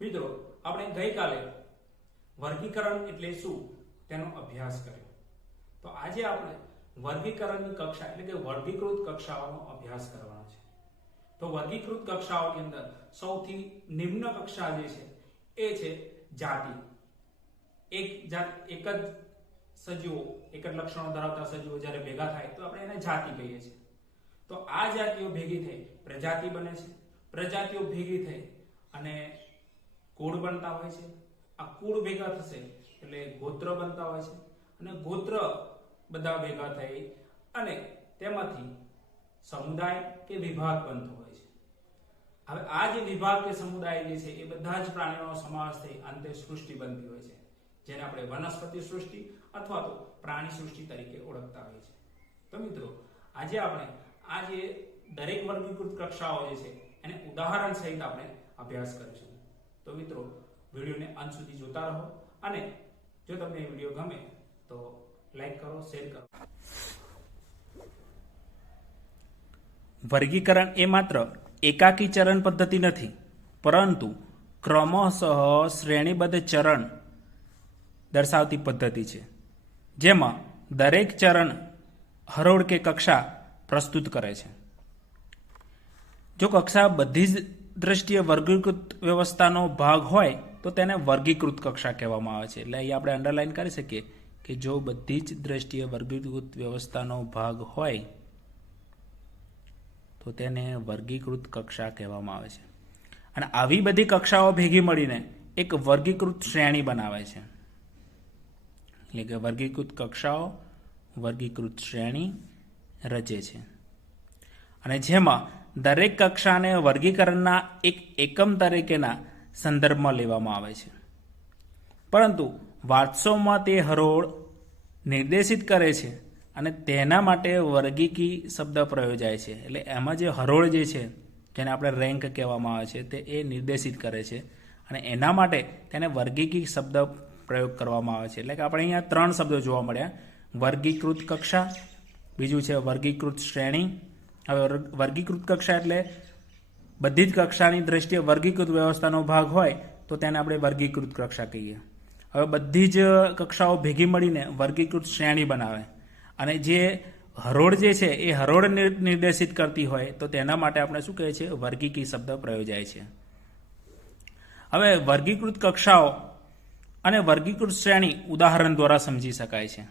મિત્રો, આપણે ગઈકાલે વર્ગીકરણ એટલે શું તેનો અભ્યાસ કર્યો. તો આજે આપણે વર્ગીકરણની કક્ષા એટલે કે વર્ગીકૃત કક્ષાઓનો અભ્યાસ કરવાનો છે. તો વર્ગીકૃત કક્ષાઓની અંદર સૌથી નિમ્ન કક્ષા જે છે એ છે જાતિ. એક જ સજીવો, એક જ લક્ષણો ધરાવતા સજીવો જ્યારે ભેગા થાય તો આપણે એને જાતિ કહીએ છીએ. તો આ જાતિઓ ભેગી થઈ પ્રજાતિ બને છે. પ્રજાતિઓ ભેગી થઈ અને કુળ બનતા હોય છે. આ કુળ ભેગા થશે એટલે ગોત્ર બનતા હોય છે અને ગોત્ર બધા ભેગા થઈ અને તેમાંથી સમુદાય કે વિભાગ બનતો હોય છે. હવે આ જે વિભાગ કે સમુદાય જે છે એ બધા જ પ્રાણીઓનો સમાવેશ થઈ અંતે સૃષ્ટિ બનતી હોય છે, જેને આપણે વનસ્પતિ સૃષ્ટિ અથવા તો પ્રાણી સૃષ્ટિ તરીકે ઓળખતા હોઈએ છીએ. તો મિત્રો, આજે આપણે આ જે દરેક વર્ગીકૃત કક્ષાઓ જે છે એને ઉદાહરણ સહિત આપણે અભ્યાસ કરીશું. તો મિત્રો, વિડીયોને અંત સુધી જોતા રહો અને જો તમને એ વિડીયો ગમે તો લાઈક કરો, શેર કરો. વર્ગીકરણ એ માત્ર એકાકી ચરણ પદ્ધતિ નથી, પરંતુ ક્રમશઃ શ્રેણીબદ્ધ ચરણ દર્શાવતી પદ્ધતિ છે, જેમાં દરેક ચરણ હરોળ કે કક્ષા પ્રસ્તુત કરે છે. જો કક્ષા બધી જ દ્રષ્ટિએ વર્ગીકૃત વ્યવસ્થાનો ભાગ હોય તો તેને વર્ગીકૃત કક્ષા કહેવામાં આવે છે. એટલે અહીં આપણે અંડરલાઈન કરી શકીએ કે જો બધી જ દ્રષ્ટિએ વર્ગીકૃત વ્યવસ્થાનો ભાગ હોય તો તેને વર્ગીકૃત કક્ષા કહેવામાં આવે છે. અને આવી બધી કક્ષાઓ ભેગી મળીને એક વર્ગીકૃત શ્રેણી બનાવે છે. એટલે કે વર્ગીકૃત કક્ષાઓ વર્ગીકૃત શ્રેણી રચે છે, અને જેમાં દરેક કક્ષાને વર્ગીકરણના એક એકમ તરીકેના સંદર્ભમાં લેવામાં આવે છે. પરંતુ વાસ્તવમાં તે હરોળ નિર્દેશિત કરે છે અને તેના માટે વર્ગીકી શબ્દ પ્રયોજાય છે. એટલે એમાં જે હરોળ જે છે, જેને આપણે રેન્ક કહેવામાં આવે છે, તે એ નિર્દેશિત કરે છે અને એના માટે તેને વર્ગીકી શબ્દ પ્રયોગ કરવામાં આવે છે. એટલે કે આપણે અહીંયા 3 શબ્દો જોવા મળ્યા: વર્ગીકૃત કક્ષા, બીજું છે વર્ગીકૃત શ્રેણી. હવે વર્ગીકૃત કક્ષા એટલે બધી જ કક્ષાની દ્રષ્ટિએ વર્ગીકૃત વ્યવસ્થાનો ભાગ હોય તો તેને આપણે વર્ગીકૃત કક્ષા કહીએ. હવે બધી જ કક્ષાઓ ભેગી મળીને વર્ગીકૃત શ્રેણી બનાવે અને જે હરોળ જે છે એ હરોળ નિર્દેશિત કરતી હોય તો તેના માટે આપણે શું કહીએ છીએ? વર્ગીકી શબ્દ પ્રયોજાય છે. હવે વર્ગીકૃત કક્ષાઓ અને વર્ગીકૃત શ્રેણી ઉદાહરણ દ્વારા સમજી શકાય છે.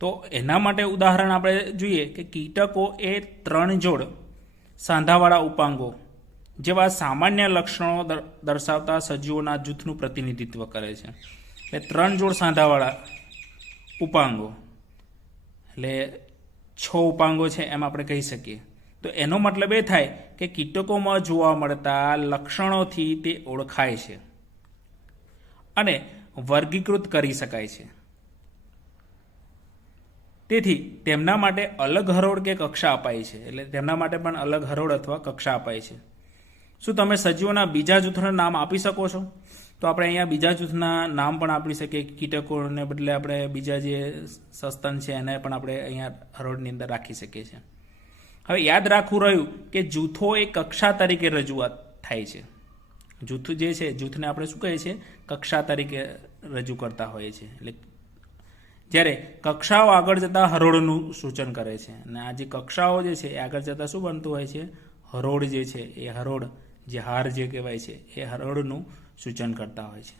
તો એના માટે ઉદાહરણ આપણે જોઈએ કે કીટકો એ 3 જોડ સાંધાવાળા ઉપાંગો જેવા સામાન્ય લક્ષણો દર્શાવતા સજીવોના જૂથનું પ્રતિનિધિત્વ કરે છે. એટલે 3 જોડ સાંધાવાળા ઉપાંગો એટલે 6 ઉપાંગો છે એમ આપણે કહી શકીએ. તો એનો મતલબ એ થાય કે કીટકોમાં જોવા મળતા લક્ષણોથી તે ઓળખાય છે અને વર્ગીકૃત કરી શકાય છે. તેથી તેમના માટે અલગ હરોળ કે કક્ષા અપાય છે. એટલે તેમના માટે પણ અલગ હરોળ અથવા કક્ષા અપાય છે. શું તમે સજીવોના બીજા જૂથના નામ આપી શકો છો? તો આપણે અહીંયા બીજા જૂથના નામ પણ આપી શકીએ. કીટકોને બદલે આપણે બીજા જે સસ્તન છે એને પણ આપણે અહીંયા હરોળની અંદર રાખી શકીએ છીએ. હવે યાદ રાખવું રહ્યું કે જૂથો એ કક્ષા તરીકે રજૂઆત થાય છે. જૂથ જે છે, જૂથને આપણે શું કહીએ છીએ? કક્ષા તરીકે રજૂ કરતા હોઈએ છીએ. એટલે જ્યારે કક્ષાઓ આગળ જતાં હરોળનું સૂચન કરે છે અને આ જે કક્ષાઓ જે છે એ આગળ જતાં શું બનતું હોય છે? હરોળ જે છે એ હરોળ, જે હાર જે કહેવાય છે એ હરોળનું સૂચન કરતા હોય છે.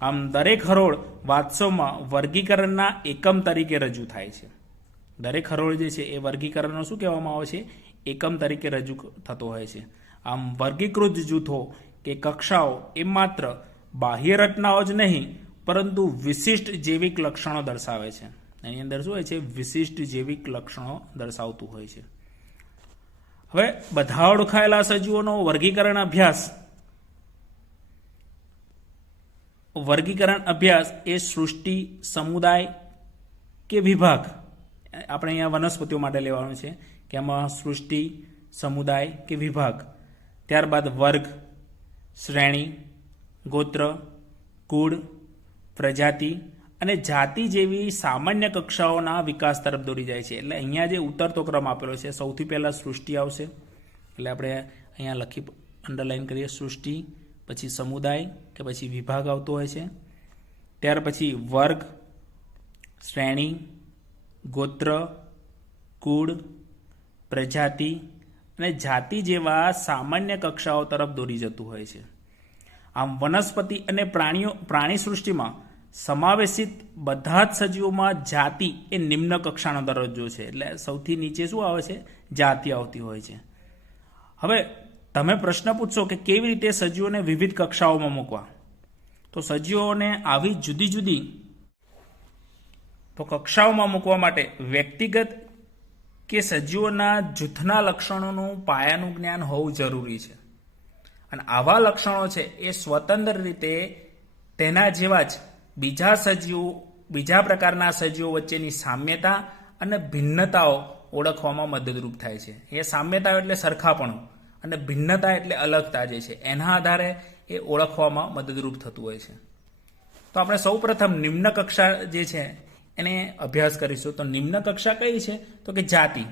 આમ દરેક હરોળ વાસ્તવમાં વર્ગીકરણના એકમ તરીકે રજૂ થાય છે. દરેક હરોળ જે છે એ વર્ગીકરણનો શું કહેવામાં આવે છે? એકમ તરીકે રજૂ થતો હોય છે. આમ વર્ગીકૃત જૂથો કે કક્ષાઓ એ માત્ર બાહ્ય રચનાઓ જ નહીં પરંતુ વિશિષ્ટ જૈવિક લક્ષણો દર્શાવે છે. એની અંદર શું હોય છે? વિશિષ્ટ જૈવિક લક્ષણો દર્શાવતું હોય છે. હવે બધા ઓળખાયેલા સજીવોનો વર્ગીકરણ અભ્યાસ એ સૃષ્ટિ, સમુદાય કે વિભાગ, આપણે અહીંયા વનસ્પતિઓ માટે લેવાનું છે કે એમાં સૃષ્ટિ, સમુદાય કે વિભાગ, ત્યારબાદ વર્ગ, શ્રેણી, ગોત્ર, કુળ, પ્રજાતિ અને જાતિ જેવી સામાન્ય કક્ષાઓના વિકાસ તરફ દોરી જાય છે. એટલે અહીંયા જે ઉતરતો ક્રમ આપેલો છે, સૌથી પહેલાં સૃષ્ટિ આવશે. એટલે આપણે અહીંયા અંડરલાઈન કરીએ: સૃષ્ટિ, પછી સમુદાય કે પછી વિભાગ આવતો હોય છે, ત્યાર પછી વર્ગ, શ્રેણી, ગોત્ર, કુળ, પ્રજાતિ અને જાતિ જેવા સામાન્ય કક્ષાઓ તરફ દોરી જતું હોય છે. આમ વનસ્પતિ અને પ્રાણી સૃષ્ટિમાં સમાવેશિત બધા જ સજીવોમાં જાતિ એ નિમ્ન કક્ષાનો દરજ્જો છે. એટલે સૌથી નીચે શું આવે છે? જાતિ આવતી હોય છે. હવે તમે પ્રશ્ન પૂછશો કે કેવી રીતે સજીવોને વિવિધ કક્ષાઓમાં મૂકવા, તો સજીવોને આવી જુદી જુદી તો કક્ષાઓમાં મૂકવા માટે વ્યક્તિગત કે સજીવોના જૂથના લક્ષણોનું પાયાનું જ્ઞાન હોવું જરૂરી છે. અને આવા લક્ષણો છે એ સ્વતંત્ર રીતે તેના જેવા જ બીજા પ્રકારના સજીવો વચ્ચેની સામ્યતા અને ભિન્નતાઓ ઓળખવામાં મદદરૂપ થાય છે. એ સામ્યતા એટલે સરખાપણું અને ભિન્નતા એટલે અલગતા જે છે એના આધારે એ ઓળખવામાં મદદરૂપ થતું હોય છે. તો આપણે સૌ પ્રથમ નિમ્ન કક્ષા જે છે એને અભ્યાસ કરીશું. તો નિમ્ન કક્ષા કઈ છે? તો કે જાતિ.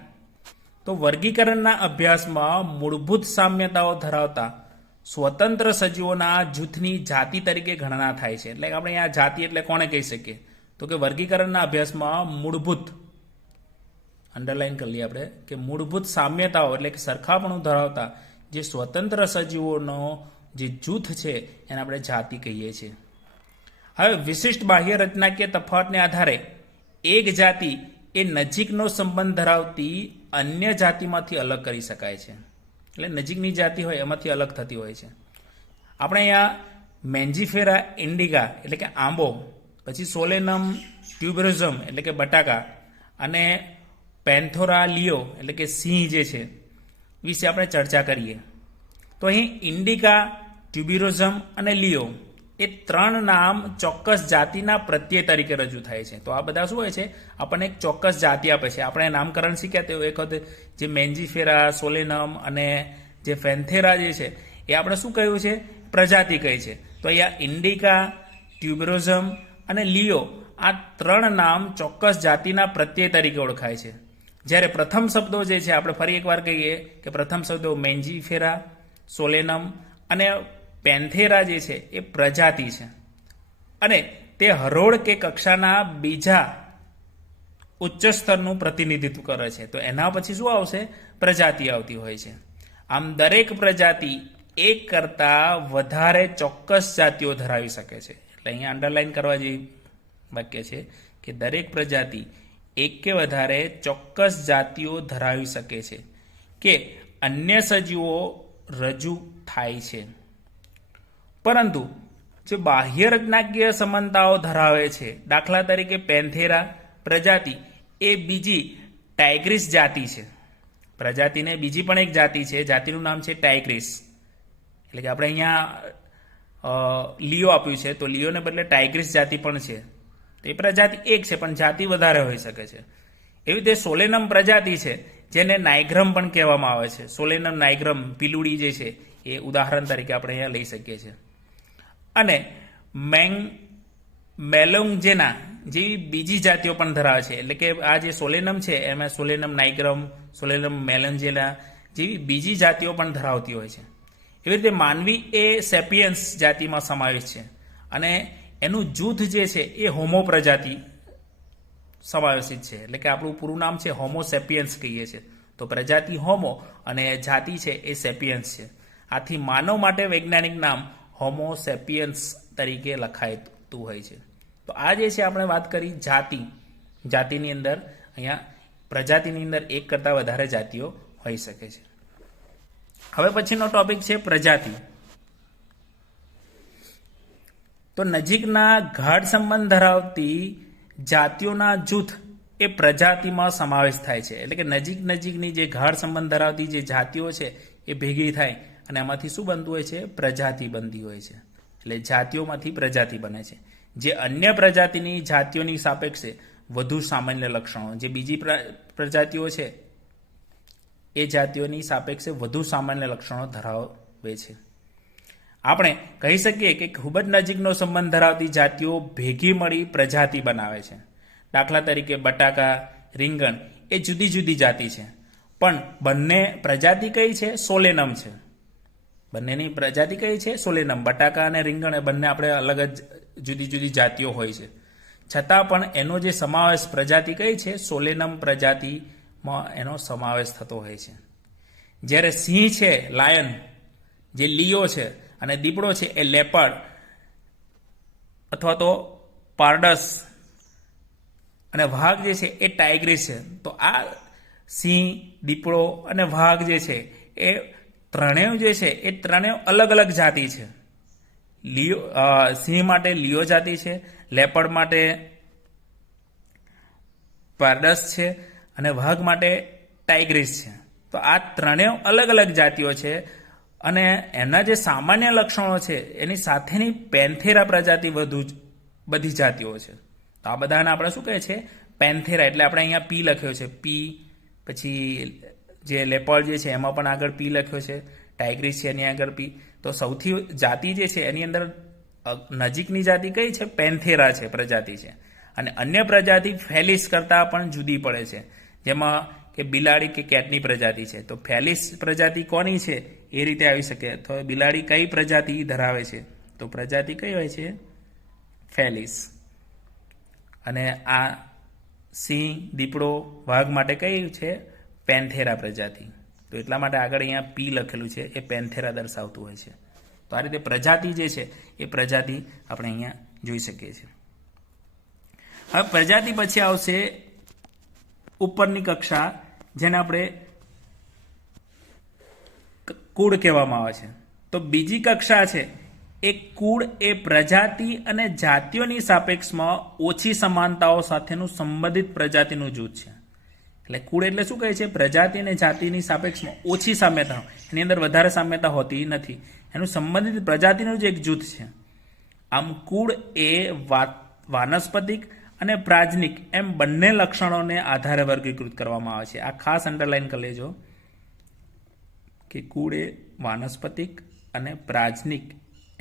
તો વર્ગીકરણના અભ્યાસમાં મૂળભૂત સામ્યતાઓ ધરાવતા સ્વતંત્ર સજીવોના જૂથની જાતિ તરીકે ગણના થાય છે. એટલે આપણે આ જાતિ એટલે કોને કહી શકીએ? તો કે વર્ગીકરણના અભ્યાસમાં મૂળભૂત, અંડરલાઈન કરી લઈએ આપણે, કે મૂળભૂત સામ્યતાઓ એટલે કે સરખાપણું ધરાવતા જે સ્વતંત્ર સજીવોનો જે જૂથ છે એને આપણે જાતિ કહીએ છીએ. હવે વિશિષ્ટ બાહ્ય રચનાકીય તફાવતને આધારે એક જાતિ એ નજીકનો સંબંધ ધરાવતી અન્ય જાતિમાંથી અલગ કરી શકાય છે. એટલે નજીકની જાતિ હોય એમાંથી અલગ થતી હોય છે. આપણે અહીંયા મેન્જીફેરા ઇન્ડિકા એટલે કે આંબો, પછી સોલેનમ ટ્યુબરોઝમ એટલે કે બટાકા અને પેન્થોરા લિયો એટલે કે સિંહ જે છે વિશે આપણે ચર્ચા કરીએ. તો અહીં ઇન્ડિકા, ટ્યુબિરોઝમ અને લિયો એ ત્રણ નામ ચોક્કસ જાતિના પ્રત્યય તરીકે રજૂ થાય છે. તો આ બધા શું હોય છે? આપણને એક ચોક્કસ જાતિ આપે છે. આપણે નામકરણ શીખ્યા તે એક વખત જે મેન્જીફેરા, સોલેનમ અને જે ફેન્થેરા જે છે એ આપણે શું કહ્યું છે? પ્રજાતિ કહી છે. તો અહીંયા ઇન્ડિકા, ટ્યુબરોઝમ અને લિયો આ ત્રણ નામ ચોક્કસ જાતિના પ્રત્યય તરીકે ઓળખાય છે. જ્યારે પ્રથમ શબ્દો જે છે આપણે ફરી એકવાર કહીએ કે પ્રથમ શબ્દો મેન્જીફેરા, સોલેનમ અને પેન્થેરા જે છે એ પ્રજાતિ છે અને તે હરોળ કે કક્ષાના બીજા ઉચ્ચ સ્તરનું પ્રતિનિધિત્વ કરે છે. તો એના પછી શું આવશે? પ્રજાતિ આવતી હોય છે. આમ દરેક પ્રજાતિ એક કરતાં વધારે ચોક્કસ જાતિઓ ધરાવી શકે છે. એટલે અહીંયા અંડરલાઈન કરવા જેવી વાક્ય છે કે દરેક પ્રજાતિ એક કે વધારે ચોક્કસ જાતિઓ ધરાવી શકે છે કે અન્ય સજીવો રજૂ થાય છે. પરંતુ જે બાહ્ય રચનાકીય સમાનતાઓ ધરાવે છે, દાખલા તરીકે પેન્થેરા પ્રજાતિ એ બીજી ટાઇગ્રીસ જાતિ છે. પ્રજાતિને બીજી પણ એક જાતિ છે, જાતિનું નામ છે ટાઇગ્રીસ. એટલે કે આપણે અહીંયા લિયો આપ્યું છે, તો લિયોને બદલે ટાઇગ્રીસ જાતિ પણ છે. તો એ પ્રજાતિ એક છે પણ જાતિ વધારે હોઈ શકે છે. એવી રીતે સોલેનમ પ્રજાતિ છે જેને નાઇગ્રમ પણ કહેવામાં આવે છે. સોલેનમ નાઇગ્રમ પીલુડી જે છે એ ઉદાહરણ તરીકે આપણે અહીંયા લઈ શકીએ છીએ. અને મેલોંગજેના જેવી બીજી જાતિઓ પણ ધરાવે છે. એટલે કે આ જે સોલેનમ છે એમાં સોલેનમ નાઇગ્રમ, સોલેનમ મેલોંગજેના જેવી બીજી જાતિઓ પણ ધરાવતી હોય છે. એવી રીતે માનવી એ સેપિયન્સ જાતિમાં સમાવેશ છે અને એનું જૂથ જે છે એ હોમો પ્રજાતિ સમાવેશિત છે. એટલે કે આપણું પૂરું નામ છે હોમો સેપિયન્સ કહીએ છીએ. તો પ્રજાતિ હોમો અને જાતિ છે એ સેપિયન્સ છે. આથી માનવ માટે વૈજ્ઞાનિક નામ હોમો સેપિયન્સ તરીકે લખાયતું હોય છે. તો આ જે છે આપણે વાત કરી જાતિની અંદર અહીંયા પ્રજાતિની અંદર એક કરતાં વધારે જાતિઓ હોઈ શકે છે. હવે પછીનો ટોપિક છે પ્રજાતિ. તો નજીકના ગાઢ સંબંધ ધરાવતી જાતિઓના જૂથ એ પ્રજાતિમાં સમાવેશ થાય છે. એટલે કે નજીકની જે ગાઢ સંબંધ ધરાવતી જે જાતિઓ છે એ ભેગી થાય અને એમાંથી શું બનતું હોય છે? પ્રજાતિ બનતી હોય છે. એટલે જાતિઓમાંથી પ્રજાતિ બને છે જે અન્ય પ્રજાતિની જાતિઓની સાપેક્ષે વધુ સામાન્ય લક્ષણો, જે બીજી પ્રજાતિઓ છે એ જાતિઓની સાપેક્ષે વધુ સામાન્ય લક્ષણો ધરાવે છે. આપણે કહી શકીએ કે ખૂબ જ નજીકનો સંબંધ ધરાવતી જાતિઓ ભેગી મળી પ્રજાતિ બનાવે છે. દાખલા તરીકે બટાકા, રીંગણ એ જુદી જુદી જાતિ છે પણ બંને પ્રજાતિ કઈ છે? સોલેનમ છે. બંનેની પ્રજાતિ કઈ છે? સોલેનમ. બટાકા અને રીંગણ એ બંને આપણે અલગ જ જુદી જુદી જાતિઓ હોય છે, છતાં પણ એનો જે સમાવેશ પ્રજાતિ કઈ છે? સોલેનમ પ્રજાતિમાં એનો સમાવેશ થતો હોય છે. જ્યારે સિંહ છે, લાયન, જે લીઓ છે, અને દીપડો છે એ લેપર્ડ અથવા તો પારડસ, અને વાઘ જે છે એ ટાઇગ્રીસ છે. તો આ સિંહ, દીપડો અને વાઘ જે છે એ ત્રણેય જે છે એ ત્રણેય અલગ અલગ જાતિ છે. સિંહ માટે લીઓ જાતિ છે, લેપર્ડ માટે પારડસ છે, અને વાઘ માટે ટાઇગ્રીસ છે. તો આ ત્રણેય અલગ અલગ જાતિઓ છે, અને એના જે સામાન્ય લક્ષણો છે એની સાથેની પેન્થેરા પ્રજાતિ બધી જાતિઓ છે. તો આ બધાને આપણે શું કહે છે? પેન્થેરા. એટલે આપણે અહીંયા પી લખ્યો છે, પી. પછી જે લેપર્ડ જે છે એમાં પણ આગળ પી લખ્યો છે, ટાઇગ્રીસ છે એની આગળ પી. તો સૌથી જાતિ જે છે એની અંદર નજીકની જાતિ કઈ છે? પેન્થેરા છે, પ્રજાતિ છે. અને અન્ય પ્રજાતિ ફેલિસ કરતાં પણ જુદી પડે છે, જેમાં કે બિલાડી કે કેટની પ્રજાતિ છે. તો ફેલિસ પ્રજાતિ કોની છે એ રીતે આવી શકે. તો બિલાડી કઈ પ્રજાતિ ધરાવે છે? તો પ્રજાતિ કઈ હોય છે? ફેલિસ. અને આ સિંહ, દીપડો, વાઘ માટે કઈ છે? પેન્થેરા પ્રજાતિ. તો એટલા માટે આગળ અહીંયા પી લખેલું છે, એ પેન્થેરા દર્શાવતું હોય છે. તો આ રીતે પ્રજાતિ જે છે એ પ્રજાતિ આપણે અહીંયા જોઈ શકીએ છીએ. હવે પ્રજાતિ પછી આવશે ઉપરની કક્ષા, જેને આપણે કુળ કહેવામાં આવે છે. તો બીજી કક્ષા છે એ કુળ એ પ્રજાતિ અને જાતિઓની સાપેક્ષમાં ઓછી સમાનતાઓ સાથેનું સંબંધિત પ્રજાતિનું જૂથ છે. એટલે કુળ એટલે શું કહે છે? પ્રજાતિ અને જાતિની સાપેક્ષમાં ઓછી સામ્યતા, એની અંદર વધારે સામ્યતા હોતી નથી, એનું સંબંધિત પ્રજાતિનું જ એક જૂથ છે. આમ કુળ એ વાનસ્પતિક અને પ્રાજનિક એમ બંને લક્ષણોને આધારે વર્ગીકૃત કરવામાં આવે છે. આ ખાસ અંડરલાઈન કરી લેજો કે કુળ એ વાનસ્પતિક અને પ્રાજનિક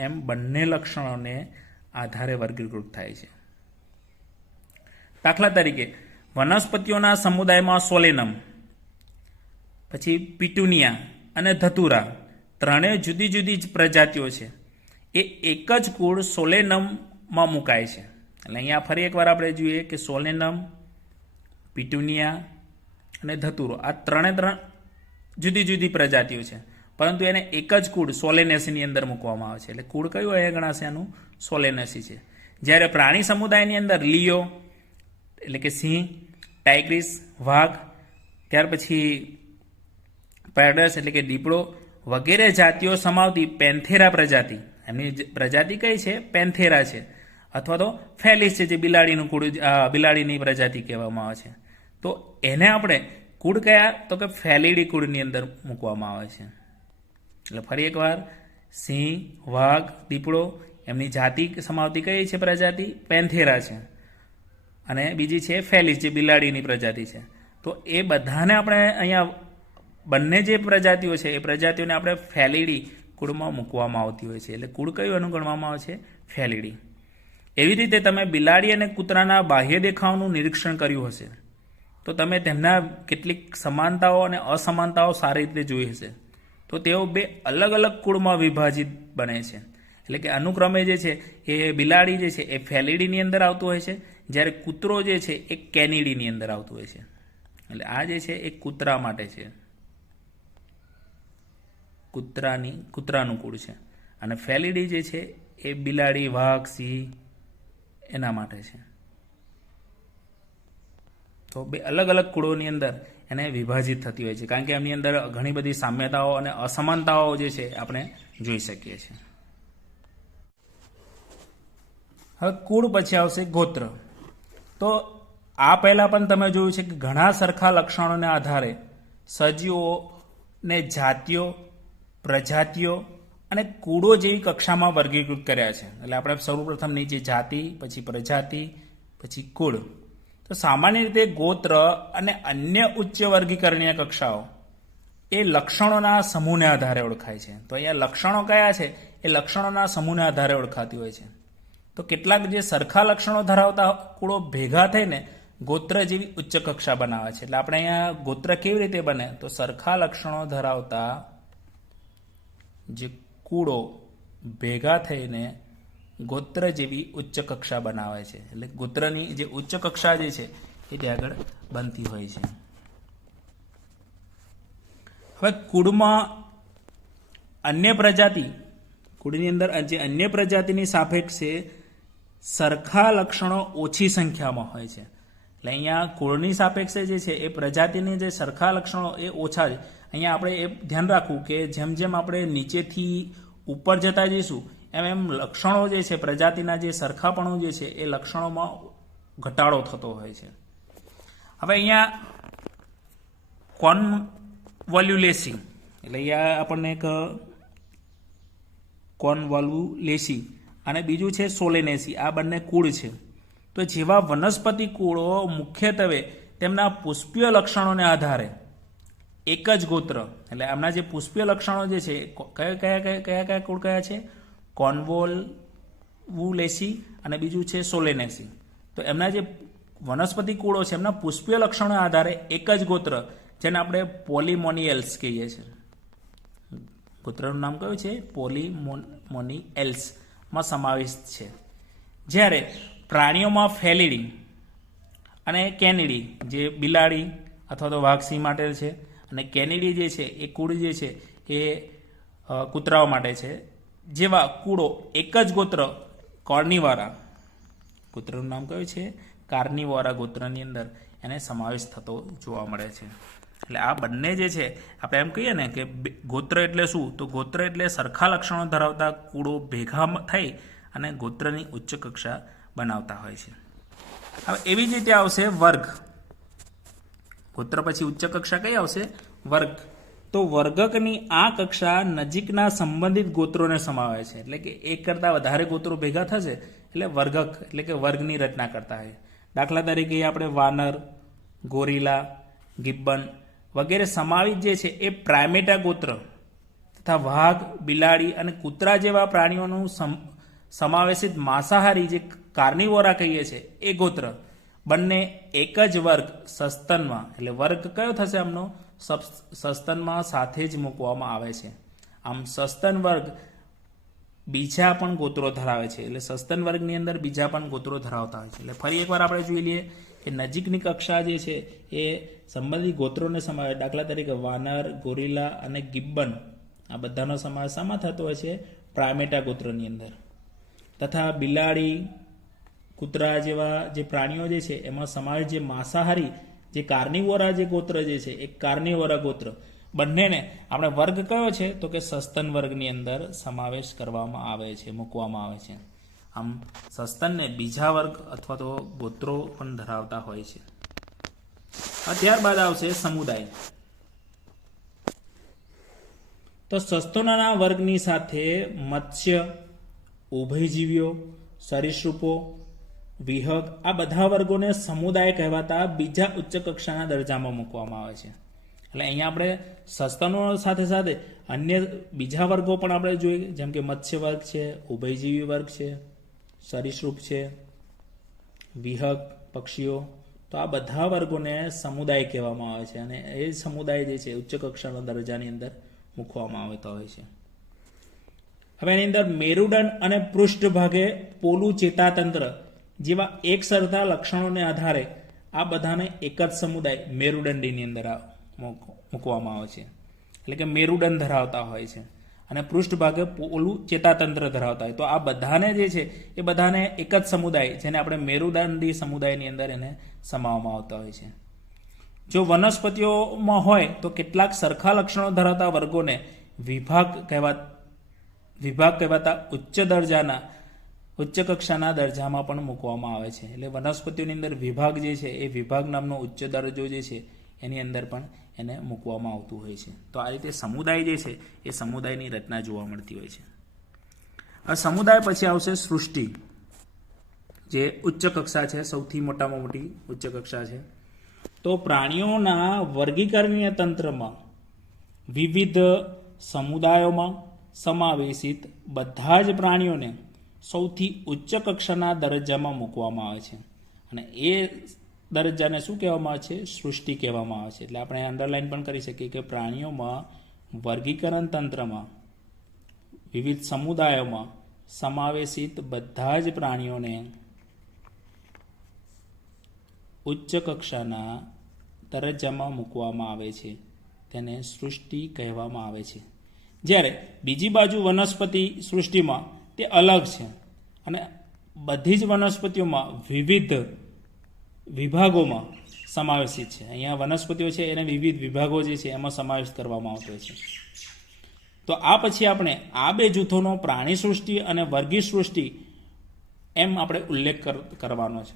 એમ બંને લક્ષણોને આધારે વર્ગીકૃત થાય છે. દાખલા તરીકે વનસ્પતિઓના સમુદાયમાં સોલેનમ, પછી પિટુનિયા અને ધતુરા ત્રણેય જુદી જુદી જ પ્રજાતિઓ છે. એ એક જ કુળ સોલેનમમાં મુકાય છે. એટલે અહીંયા ફરી એકવાર આપણે જોઈએ કે સોલેનમ, પિટુનિયા અને ધતુરો આ ત્રણ જુદી જુદી પ્રજાતિઓ છે, પરંતુ એને એક જ કુળ સોલેનેસીની અંદર મૂકવામાં આવે છે. એટલે કુળ કયું અહીંયા ગણાશે? આનું સોલેનેસી છે. જ્યારે પ્રાણી સમુદાયની અંદર લીઓ એટલે કે સિંહ, ટાઇગ્રીસ, વાઘ, ત્યાર પછી પેરડસ એટલે કે દીપડો વગેરે જાતિઓ સમાવતી પેન્થેરા પ્રજાતિ, એમની પ્રજાતિ કઈ છે? પેન્થેરા છે, અથવા તો ફેલિસ છે, જે બિલાડીનું કુળ, બિલાડીની પ્રજાતિ કહેવામાં આવે છે. તો એને આપણે કુળ કયા? તો કે ફેલિડી કુળની અંદર મૂકવામાં આવે છે. એટલે ફરી એકવાર સિંહ, વાઘ, દીપડો એમની જાતિ સમાવતી કઈ છે પ્રજાતિ? પેન્થેરા છે. અને બીજી છે ફેલિસ, જે બિલાડીની પ્રજાતિ છે. તો એ બધાને આપણે અહીંયા બંને જે પ્રજાતિઓ છે એ પ્રજાતિઓને આપણે ફેલિડી કુળમાં મૂકવામાં આવતી હોય છે. એટલે કુળ કયું એનું ગણવામાં આવે છે? ફેલિડી. એવી રીતે તમે બિલાડી અને કૂતરાના બાહ્ય દેખાવનું નિરીક્ષણ કર્યું હશે, તો તમે તેમના કેટલીક સમાનતાઓ અને અસમાનતાઓ સારી રીતે જોઈ હશે. તો તેઓ બે અલગ અલગ કુળમાં વિભાજિત બને છે. એટલે કે અનુક્રમે જે છે એ બિલાડી જે છે એ ફેલિડીની અંદર આવતું હોય છે, જ્યારે કૂતરો જે છે એ કેનિડીની અંદર આવતું હોય છે. એટલે આ જે છે એ કૂતરા માટે છે, કૂતરાનું કુળ છે. અને ફેલિડી જે છે એ બિલાડી, વાઘ, સિંહ એના માટે છે. તો બે અલગ અલગ કુળોની અંદર એને વિભાજિત થતી હોય છે, કારણ કે એમની અંદર ઘણી બધી સામ્યતાઓ અને અસમાનતાઓ જે છે આપણે જોઈ શકીએ છીએ. હવે કુળ પછી આવશે ગોત્ર. તો આ પહેલા પણ તમે જોયું છે કે ઘણા સરખા લક્ષણોને આધારે સજીવોને જાતિઓ, પ્રજાતિઓ અને કુળો જેવી કક્ષામાં વર્ગીકૃત કર્યા છે. એટલે આપણે સૌપ્રથમ નીચે જાતિ, પછી પ્રજાતિ, પછી કુળ. તો સામાન્ય રીતે ગોત્ર અને અન્ય ઉચ્ચ વર્ગીકરણીય કક્ષાઓ એ લક્ષણોના સમૂહને આધારે ઓળખાય છે. તો અહીંયા લક્ષણો કયા છે? એ લક્ષણોના સમૂહને આધારે ઓળખાતી હોય છે. તો કેટલાક જે સરખા લક્ષણો ધરાવતા કુળો ભેગા થઈને ગોત્ર જેવી ઉચ્ચ કક્ષા બનાવે છે. એટલે આપણે અહીંયા ગોત્ર કેવી રીતે બને? તો સરખા લક્ષણો ધરાવતા જે કૂળો ભેગા થઈને ગોત્ર જેવી ઉચ્ચ કક્ષા બનાવે છે. એટલે ગોત્રની જે ઉચ્ચ કક્ષા જે છે એ ત્યાં આગળ બનતી હોય છે. હવે કુળમાં અન્ય પ્રજાતિ, કુળની અંદર જે અન્ય પ્રજાતિની સાપેક્ષે સરખા લક્ષણો ઓછી સંખ્યામાં હોય છે. એટલે અહીંયા કુળની સાપેક્ષે જે છે એ પ્રજાતિની જે સરખા લક્ષણો એ ઓછા છે. અહીંયા આપણે એ ધ્યાન રાખવું કે જેમ જેમ આપણે નીચેથી ઉપર જતા જઈશું એમ એમ લક્ષણો જે છે પ્રજાતિના જે સરખાપણું જે છે એ લક્ષણોમાં ઘટાડો થતો હોય છે. હવે અહીંયા કોન્વોલ્યુલેસી એટલે અહીંયા આપણને એક કોન્વોલ્યુલેસી અને બીજું છે સોલેનેસી, આ બંને કુળ છે. તો જેવા વનસ્પતિ કુળો મુખ્યત્વે તેમના પુષ્પીય લક્ષણોને આધારે એક જ ગોત્ર, એટલે આમના જે પુષ્પીય લક્ષણો જે છે કયા કુળ કયા છે? કોન્વોલ્યુલેસી અને બીજું છે સોલેનેસી. તો એમના જે વનસ્પતિ કુળો છે એમના પુષ્પીય લક્ષણોના આધારે એક જ ગોત્ર, જેને આપણે પોલીમોનિયલ્સ કહીએ છીએ. ગોત્રનું નામ કયું છે? પોલીમોનિયલ્સમાં સમાવિષ્ટ છે. જ્યારે પ્રાણીઓમાં ફેલિડી અને કેનિડી, જે બિલાડી અથવા તો વાઘ સિંહ માટે છે, અને કેનિડી જે છે એ કુળ જે છે એ કૂતરાઓ માટે છે. જેવા કુળો એક જ ગોત્ર કાર્નિવોરા, ગોત્રનું નામ કયું છે? કાર્નિવોરા ગોત્રની અંદર એને સમાવેશ થતો જોવા મળે છે. એટલે આ બંને જે છે આપણે એમ કહીએ ને કે ગોત્ર એટલે શું? તો ગોત્ર એટલે સરખા લક્ષણો ધરાવતા કુળો ભેગા થઈ અને ગોત્રની ઉચ્ચ કક્ષા બનાવતા હોય છે. હવે એવી જ રીતે આવશે વર્ગ. ગોત્ર પછી ઉચ્ચ કક્ષા કઈ આવશે? વર્ગ. તો વર્ગકની આ કક્ષા નજીકના સંબંધિત ગોત્રોને સમાવે છે. એટલે કે એક કરતાં વધારે ગોત્રો ભેગા થશે એટલે વર્ગક એટલે કે વર્ગની રચના કરતા હોય. દાખલા તરીકે આપણે વાનર, ગોરીલા, ગિબ્બન વગેરે સમાવિત જે છે એ પ્રાઇમેટા ગોત્ર તથા વાઘ, બિલાડી અને કૂતરા જેવા પ્રાણીઓનું સમાવેશિત માંસાહારી જે કાર્નિવોરા કહીએ છીએ એ ગોત્ર બંને એક જ વર્ગ સસ્તનમાં, એટલે વર્ગ કયો થશે આમનો? સસ્તનમાં સાથે જ મૂકવામાં આવે છે. આમ સસ્તન વર્ગ બીજા પણ ગોત્રો ધરાવે છે. એટલે સસ્તન વર્ગની અંદર બીજા પણ ગોત્રો ધરાવતા હોય છે. એટલે ફરી એકવાર આપણે જોઈ લઈએ કે નજીકની કક્ષા જે છે એ સંબંધિત ગોત્રોને સમાવે. દાખલા તરીકે વાનર, ગોરીલા અને ગિબ્બન આ બધાનો સમાવેશ શામાં થતો હોય છે? પ્રાઇમેટા ગોત્રની અંદર. તથા બિલાડી, કૂતરા જેવા જે પ્રાણીઓ જે છે એમાં સમાવેશ જે માંસાહારી જે કાર્નિવોરા જે ગોત્ર જે છે એ કાર્નિવોરા ગોત્ર બંનેને આપણે વર્ગ કયો છે? તો કે સસ્તન વર્ગની અંદર સમાવેશ કરવામાં આવે છે, મૂકવામાં આવે છે. આમ સસ્તનને બીજા વર્ગ અથવા તો ગોત્રો પણ ધરાવતા હોય છે. ત્યારબાદ આવશે સમુદાય. તો સસ્તનોના વર્ગની સાથે મત્સ્ય, ઉભયજીવીઓ, સરીસૃપો, વિહગ આ બધા વર્ગોને સમુદાય કહેવાતા બીજા ઉચ્ચ કક્ષાના દરજામાં મૂકવામાં આવે છે. એટલે અહીંયા આપણે સસ્તનો સાથે સાથે અન્ય બીજા વર્ગો પણ આપણે જોઈએ, જેમ કે મત્સ્ય વર્ગ છે, ઉભયજીવી વર્ગ છે, સરીસૃપ છે, વિહગ પક્ષીઓ. તો આ બધા વર્ગોને સમુદાય કહેવામાં આવે છે અને એ સમુદાય જે છે ઉચ્ચ કક્ષાના દરજાની અંદર મૂકવામાં આવતા હોય છે. હવે એની અંદર મેરુદંડ અને પૃષ્ઠભાગે પોલું ચેતાતંત્ર જેવા એક સરખા લક્ષણોને આધારે આ બધાને એક જ સમુદાય મેરુદંડીની અંદર મૂકવામાં આવે છે. એટલે કે મેરુદંડ ધરાવતા હોય છે અને પૃષ્ઠભાગે પોલું ચેતાતંત્ર ધરાવતા હોય. તો આ બધાને જે છે એ બધાને એક જ સમુદાય, જેને આપણે મેરુદંડી સમુદાયની અંદર એને સમાવવામાં આવતા હોય છે. જો વનસ્પતિઓમાં હોય તો કેટલાક સરખા લક્ષણો ધરાવતા વર્ગોને વિભાગ કહેવાતા ઉચ્ચ કક્ષાના દરજામાં પણ મૂકવામાં આવે છે. એટલે વનસ્પતિઓની અંદર વિભાગ જે છે એ વિભાગ નામનો ઉચ્ચ દરજ્જો જે છે એની અંદર પણ એને મૂકવામાં આવતું હોય છે. તો આ રીતે સમુદાય જે છે એ સમુદાયની રચના જોવા મળતી હોય છે. હવે સમુદાય પછી આવશે સૃષ્ટિ, જે ઉચ્ચ કક્ષા છે, સૌથી મોટામાં મોટી ઉચ્ચ કક્ષા છે. તો પ્રાણીઓના વર્ગીકરણીય તંત્રમાં વિવિધ સમુદાયોમાં સમાવેશિત બધા જ પ્રાણીઓને સૌથી ઉચ્ચ કક્ષાના દરજ્જામાં મૂકવામાં આવે છે અને એ દરજ્જાને શું કહેવામાં આવે છે? સૃષ્ટિ કહેવામાં આવે છે. એટલે આપણે અંડરલાઈન પણ કરી શકીએ કે પ્રાણીઓમાં વર્ગીકરણ તંત્રમાં વિવિધ સમુદાયોમાં સમાવેશિત બધા જ પ્રાણીઓને ઉચ્ચ કક્ષાના દરજ્જામાં મૂકવામાં આવે છે, તેને સૃષ્ટિ કહેવામાં આવે છે. જ્યારે બીજી બાજુ વનસ્પતિ સૃષ્ટિમાં તે અલગ છે અને બધી જ વનસ્પતિઓમાં વિવિધ વિભાગોમાં સમાવેશિત છે. અહીંયા વનસ્પતિઓ છે એને વિવિધ વિભાગો જે છે એમાં સમાવેશ કરવામાં આવતો છે. તો આ પછી આપણે આ બે જૂથોનો પ્રાણી સૃષ્ટિ અને વર્ગી સૃષ્ટિ એમ આપણે ઉલ્લેખ કરવાનો છે.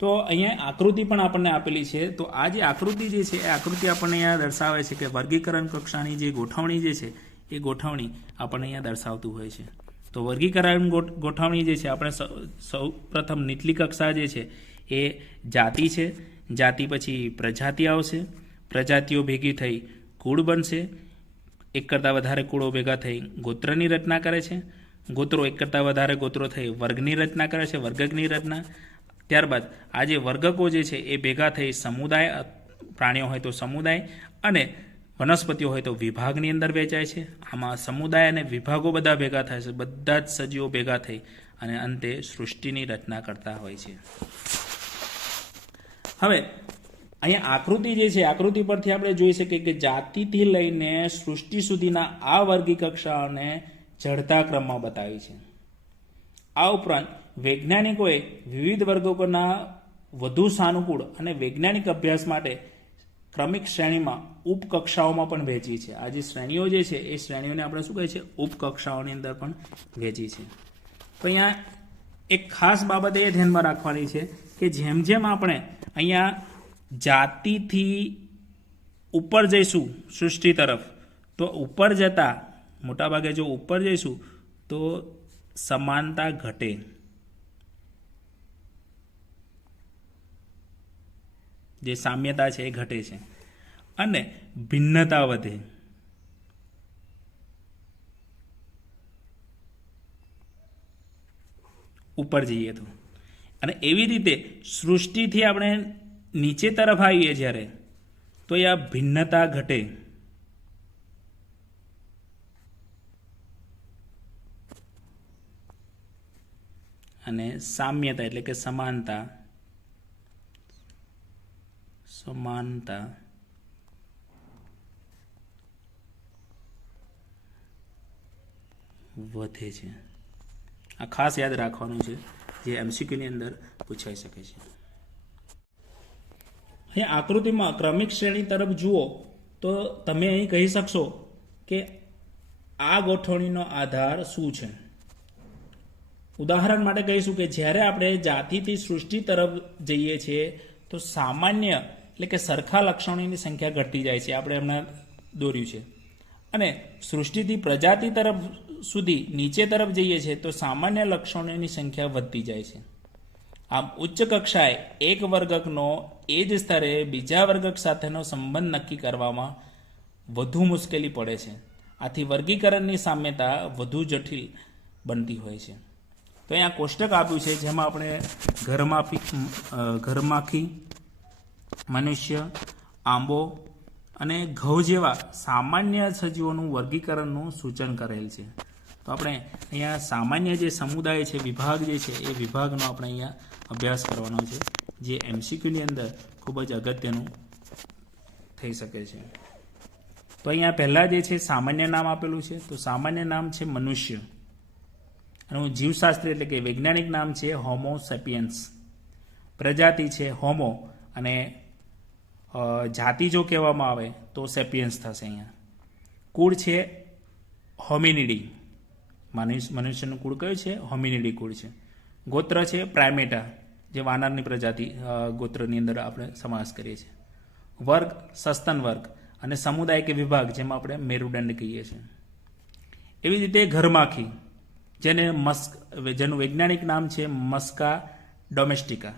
તો અહીંયા આકૃતિ પણ આપણને આપેલી છે. તો આ જે આકૃતિ જે છે એ આકૃતિ આપણને અહીંયા દર્શાવે છે કે વર્ગીકરણ કક્ષાની જે ગોઠવણી જે છે એ ગોઠવણી આપણને અહીંયા દર્શાવતું હોય છે. તો વર્ગીકરણ ગોઠવણી જે છે આપણે સૌ પ્રથમ નીચલી કક્ષા જે છે એ જાતિ છે. જાતિ પછી પ્રજાતિ આવશે. પ્રજાતિઓ ભેગી થઈ કુળ બનશે. એક કરતાં વધારે કુળો ભેગા થઈ ગોત્રની રચના કરે છે. ગોત્રો એક કરતાં વધારે ગોત્રો થઈ વર્ગની રચના કરે છે, વર્ગકની રચના. ત્યારબાદ આ જે વર્ગકો જે છે એ ભેગા થઈ સમુદાય, પ્રાણીઓ હોય તો સમુદાય અને વનસ્પતિઓ હોય તો વિભાગની અંદર વહેંચાય છે. આમાં સમુદાય અને વિભાગો બધા ભેગા થાય છે. બધા જ સજીવો ભેગા થઈ અને અંતે સૃષ્ટિની રચના કરતા હોય છે. હવે અહીંયા આકૃતિ જે છે આકૃતિ પરથી આપણે જોઈ શકીએ કે જાતિથી લઈને સૃષ્ટિ સુધીના આ વર્ગી કક્ષાઓને ચડતા ક્રમમાં બતાવી છે. આ ઉપરાંત વૈજ્ઞાનિકોએ વિવિધ વર્ગોના વધુ સાનુકૂળ અને વૈજ્ઞાનિક અભ્યાસ માટે ક્રમિક શ્રેણીમાં ઉપકક્ષાઓમાં પણ વહેંચી છે. આ જે શ્રેણીઓ જે છે એ શ્રેણીઓને આપણે શું કહે છે ઉપકક્ષાઓની અંદર પણ વહેંચી છે. તો અહીંયા એક ખાસ બાબત એ ધ્યાનમાં રાખવાની છે કે જેમ જેમ આપણે અહીંયા જાતિથી ઉપર જઈશું સૃષ્ટિ તરફ, તો ઉપર જતા મોટાભાગે જો ઉપર જઈશું તો સમાનતા ઘટે, જે સામ્યતા છે એ ઘટે છે અને ભિન્નતા વધે. ઉપર જઈએ તો અને એવી રીતે સૃષ્ટિથી આપણે નીચે તરફ આવીએ જ્યારે તો આ ભિન્નતા ઘટે અને સામ્યતા એટલે કે સમાનતા વધે છે. આ ખાસ યાદ રાખવાનું છે, જે એમસીક્યુની અંદર પૂછાઈ શકે છે. અહીં આકૃતિમાં ક્રમિક શ્રેણી તરફ જુઓ તો તમે અહીં કહી શકશો કે આ ગોઠવણીનો આધાર શું છે. ઉદાહરણ માટે કહીશું કે જ્યારે આપણે જાતિથી સૃષ્ટિ તરફ જઈએ છીએ તો સામાન્ય એટલે કે સરખા લક્ષણોની સંખ્યા ઘટતી જાય છે, આપણે હમણાં દોર્યું છે. અને સૃષ્ટિથી પ્રજાતિ તરફ સુધી નીચે તરફ જઈએ છીએ તો સામાન્ય લક્ષણોની સંખ્યા વધતી જાય છે. આમ ઉચ્ચ કક્ષાએ એક વર્ગકનો એ જ સ્તરે બીજા વર્ગક સાથેનો સંબંધ નક્કી કરવામાં વધુ મુશ્કેલી પડે છે. આથી વર્ગીકરણની સામ્યતા વધુ જટિલ બનતી હોય છે. તો અહીંયા કોષ્ટક આપ્યું છે જેમાં આપણે ઘરમાખી, મનુષ્ય, આંબો અને ઘઉં જેવા સામાન્ય સજીવોનું વર્ગીકરણનું સૂચન કરેલ છે. તો આપણે અહીંયા સામાન્ય જે સમુદાય છે, વિભાગ જે છે એ વિભાગનો આપણે અહીંયા અભ્યાસ કરવાનો છે, જે એમસીક્યુની અંદર ખૂબ જ અગત્યનું થઈ શકે છે. તો અહીંયા પહેલાં જે છે સામાન્ય નામ આપેલું છે. તો સામાન્ય નામ છે મનુષ્ય. એનું જીવશાસ્ત્રી એટલે કે વૈજ્ઞાનિક નામ છે હોમો સેપિયન્સ. પ્રજાતિ છે હોમો અને જાતિ જો કહેવામાં આવે તો સેપિયન્સ થશે. અહીંયા કુળ છે હોમિનિડી. મનુષ્યનું કુળ કયું છે? હોમિનિડી કુળ છે. ગોત્ર છે પ્રાઇમેટા, જે વાનરની પ્રજાતિ ગોત્રની અંદર આપણે સમાવેશ કરીએ છીએ. વર્ગ સસ્તન વર્ગ અને સમુદાય કે વિભાગ જેમાં આપણે મેરુદંડ કહીએ છીએ. એવી રીતે ઘરમાખી, જેનું વૈજ્ઞાનિક નામ છે મસ્કા ડોમેસ્ટિકા.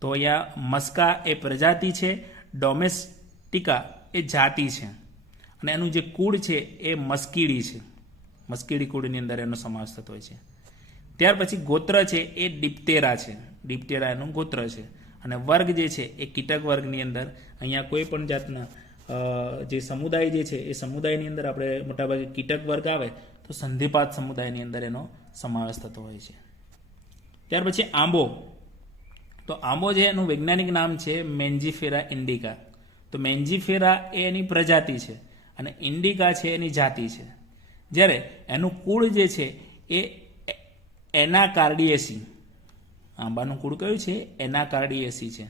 તો અહીંયા મસ્કા એ પ્રજાતિ છે, ડોમેસ્ટિકા એ જાતિ છે અને એનું જે કુળ છે એ મસ્કીડી છે. મસ્કીડી કુળની અંદર એનો સમાવેશ થતો હોય છે. ત્યાર પછી ગોત્ર છે એ ડિપ્ટેરા છે. ડિપ્ટેરા એનું ગોત્ર છે. અને વર્ગ જે છે એ કીટક વર્ગની અંદર અહીંયા કોઈ પણ જાતના જે સમુદાય જે છે એ સમુદાયની અંદર આપણે મોટાભાગે કીટક વર્ગ આવે તો તો સંધિપાત સમુદાયની અંદર એનો સમાવેશ થતો હોય છે. ત્યાર પછી આંબો. તો આંબો છે એનું વૈજ્ઞાનિક નામ છે મેન્જીફેરા ઇન્ડિકા. તો મેન્જીફેરા એ એની પ્રજાતિ છે અને ઇન્ડિકા છે એની જાતિ છે. જ્યારે એનું કુળ જે છે એ એનાકાર્ડિયેસી, આંબાનું કુળ કયું છે? એનાકાર્ડિયેસી છે.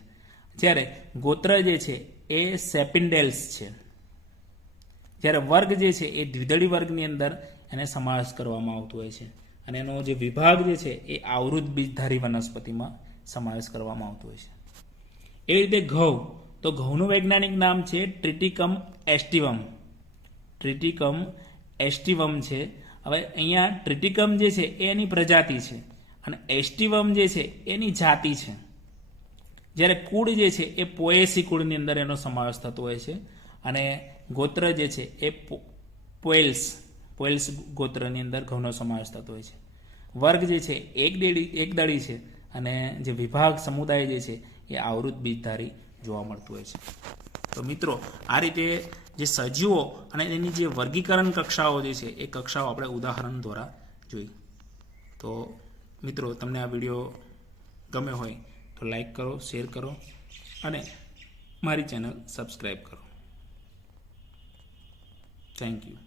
જ્યારે ગોત્ર જે છે એ સેપિન્ડેલ્સ છે. જ્યારે વર્ગ જે છે એ દ્વિદળી વર્ગની અંદર એને સમાવેશ કરવામાં આવતો હોય છે અને એનો જે વિભાગ જે છે એ આવૃત બીજધારી વનસ્પતિમાં સમાવેશ કરવામાં આવતો હોય છે. એવી રીતે ઘઉં. તો ઘઉંનું વૈજ્ઞાનિક નામ છે ટ્રિટિકમ એસ્ટિવમ. ટ્રિટિકમ એસ્ટિવમ છે. હવે અહીંયા ટ્રિટિકમ જે છે એ એની પ્રજાતિ છે અને એસ્ટિવમ જે છે એની જાતિ છે. જ્યારે કુળ જે છે એ પોએસી કુળની અંદર એનો સમાવેશ થતો હોય છે અને ગોત્ર જે છે એ પોએલ્સ ગોત્રની અંદર ઘઉંનો સમાવેશ થતો હોય છે. વર્ગ જે છે એકદળી છે અને જે વિભાગ સમુદાય જે છે એ આવૃત બીજધારી જોવા મળતું હોય છે. તો મિત્રો આ રીતે જે સજીવો અને એની જે વર્ગીકરણ કક્ષાઓ જે છે એ કક્ષાઓ આપણે ઉદાહરણ દ્વારા જોઈ. તો મિત્રો તમને આ વિડીયો ગમે હોય તો લાઈક કરો, શેર કરો અને મારી ચેનલ સબસ્ક્રાઈબ કરો. Thank you.